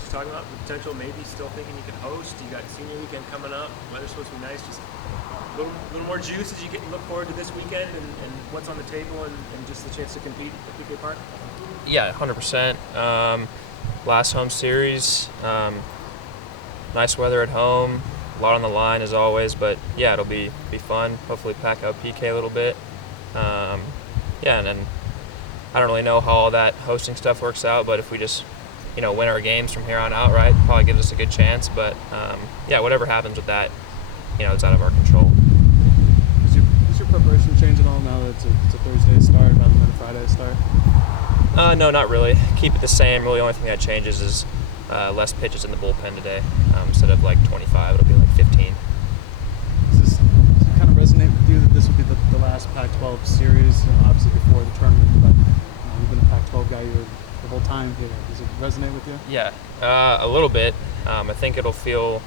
just talking about the potential, maybe still thinking you could host. You got senior weekend coming up. Weather's supposed to be nice. Just a little more juice as you look forward to this weekend and what's on the table and just the chance to compete at PK Park. Yeah, 100%. Last home series. Nice weather at home. A lot on the line as always, but yeah, it'll be fun. Hopefully pack out PK a little bit. Yeah, and then I don't really know how all that hosting stuff works out, but if we just win our games from here on out, right, probably gives us a good chance. But yeah, whatever happens with that, it's out of our control. Does your preparation change at all now that it's a Thursday start rather than a Friday start? No, not really. Keep it the same. Really, the only thing that changes is less pitches in the bullpen today. Instead of like 25, it'll be like 15. Does it kind of resonate with you that this will be the last Pac-12 series, obviously before the tournament, but you've been a Pac-12 guy the whole time here. Does it resonate with you? Yeah, a little bit. I think it'll feel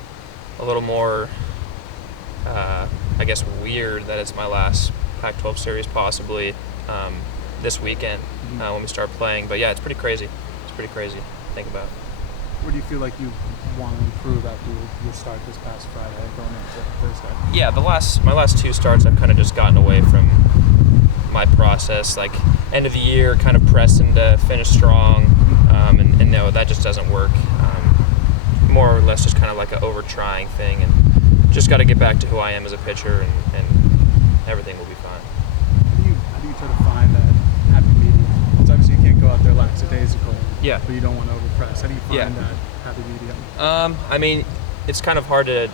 a little more, I guess, weird that it's my last Pac-12 series possibly this weekend when we start playing. But yeah, it's pretty crazy. It's pretty crazy to think about. Where do you feel like you want to improve after your start this past Friday going into Thursday? Yeah, my last two starts, I've kind of just gotten away from my process. Like end of the year, kind of pressing to finish strong, and no, that just doesn't work. More or less, just kind of like an over-trying thing, and just got to get back to who I am as a pitcher, and everything will be fine. How do you try to find that happy medium? Because obviously you can't go out there lackadaisical. Yeah. But you don't want to overpress. How do you find that happy medium? I mean, it's kind of hard to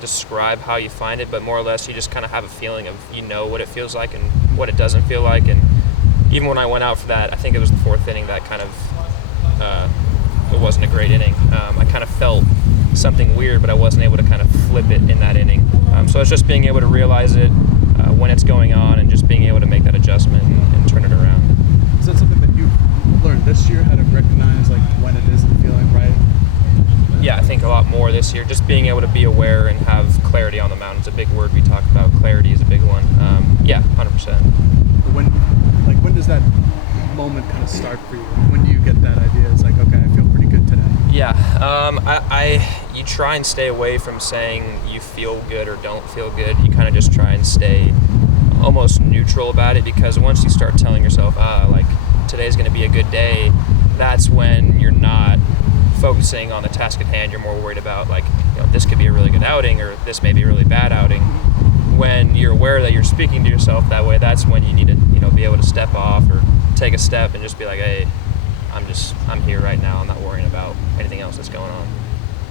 describe how you find it, but more or less you just kind of have a feeling of what it feels like and what it doesn't feel like. And even when I went out for that, I think it was the fourth inning that kind of it wasn't a great inning. I kind of felt something weird, but I wasn't able to kind of flip it in that inning. So it's just being able to realize it when it's going on and just being able to make that adjustment and turn it around. Is that something that you learned this year, how to recognize like when it isn't feeling right? Yeah, I think a lot more this year. Just being able to be aware and have clarity on the mound is a big word we talk about. Clarity is a big one. Yeah, 100%. When does that moment kind of start for you? When do you get that idea? It's like, okay, I feel pretty good today. Yeah, you try and stay away from saying you feel good or don't feel good. You kind of just try and stay almost neutral about it, because once you start telling yourself, like today's going to be a good day, that's when you're not focusing on the task at hand. You're more worried about like, this could be a really good outing or this may be a really bad outing. When you're aware that you're speaking to yourself that way, that's when you need to, be able to step off or take a step and just be like, hey, I'm here right now. I'm not worrying about anything else that's going on.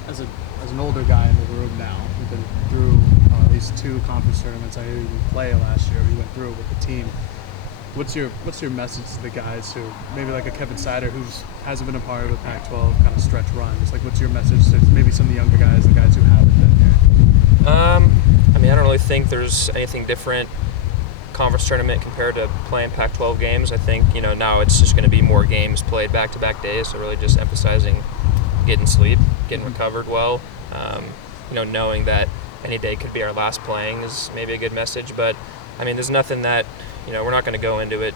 As an older guy in the room now, you've been through these two conference tournaments. I hear you didn't play last year. You went through it with the team. What's your message to the guys who maybe like a Kevin Sider who hasn't been a part of a Pac-12 kind of stretch run? Just like, what's your message to maybe some of the younger guys, the guys who haven't been here? I mean, I don't really think there's anything different conference tournament compared to playing Pac-12 games. I think now it's just going to be more games played back-to-back days, so really just emphasizing getting sleep, getting recovered well. Knowing that any day could be our last playing is maybe a good message. But I mean, there's nothing that we're not going to go into it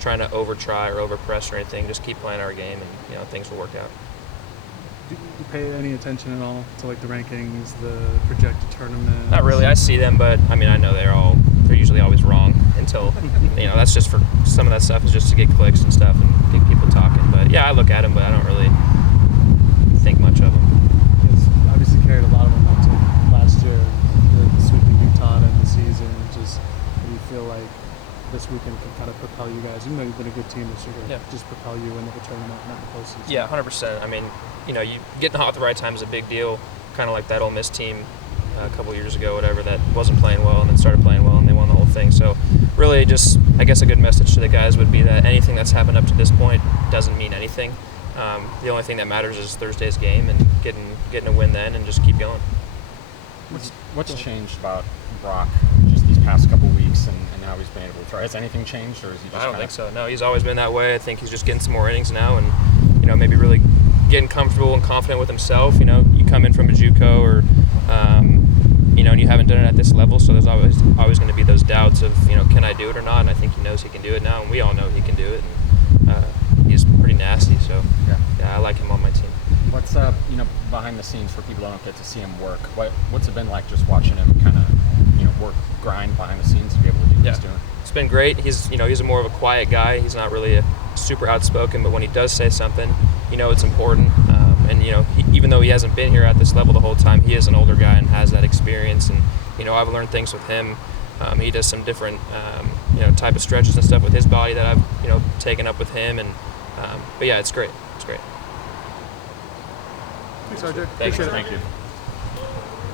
trying to over-try or over-press or anything. Just keep playing our game, and things will work out. Do you pay any attention at all to like the rankings, the projected tournament? Not really. I see them, but I mean, I know they're usually always wrong until that's just for some of that stuff is just to get clicks and stuff and get people talking. But yeah, I look at them, but I don't really think much of them. It's obviously carried a lot of momentum last year, the sweeping Utah in the season. Just do you feel like this weekend can kind of propel you guys? You know, you've been a good team this year. Just propel you into the tournament, not the postseason. Yeah, 100%. I mean, you getting hot at the right time is a big deal. Kind of like that Ole Miss team a couple years ago, whatever, that wasn't playing well and then started playing well and they won the whole thing. So really, just I guess a good message to the guys would be that anything that's happened up to this point doesn't mean anything. The only thing that matters is Thursday's game and getting a win then and just keep going. What's changed about Brock just these past couple weeks and now he's been able to throw? Has anything changed, or is he just I don't think so. No, he's always been that way. I think he's just getting some more innings now and, maybe really getting comfortable and confident with himself. You come in from a JUCO or, and you haven't done it at this level, so there's always going to be those doubts of, can I do it or not? And I think he knows he can do it now, and we all know he can do it. And he's pretty nasty, so yeah, I like him on my team. What's behind the scenes for people that don't get to see him work? What's it been like just watching him kind of work, grind behind the scenes to be able to do what he's doing? It's been great. He's a more of a quiet guy. He's not really a super outspoken, but when he does say something, it's important. And even though he hasn't been here at this level the whole time, he is an older guy and has that experience. And I've learned things with him. He does some different type of stretches and stuff with his body that I've taken up with him. And but yeah, it's great. It's great. Thanks, RJ. Thank you. Appreciate it. Thank you.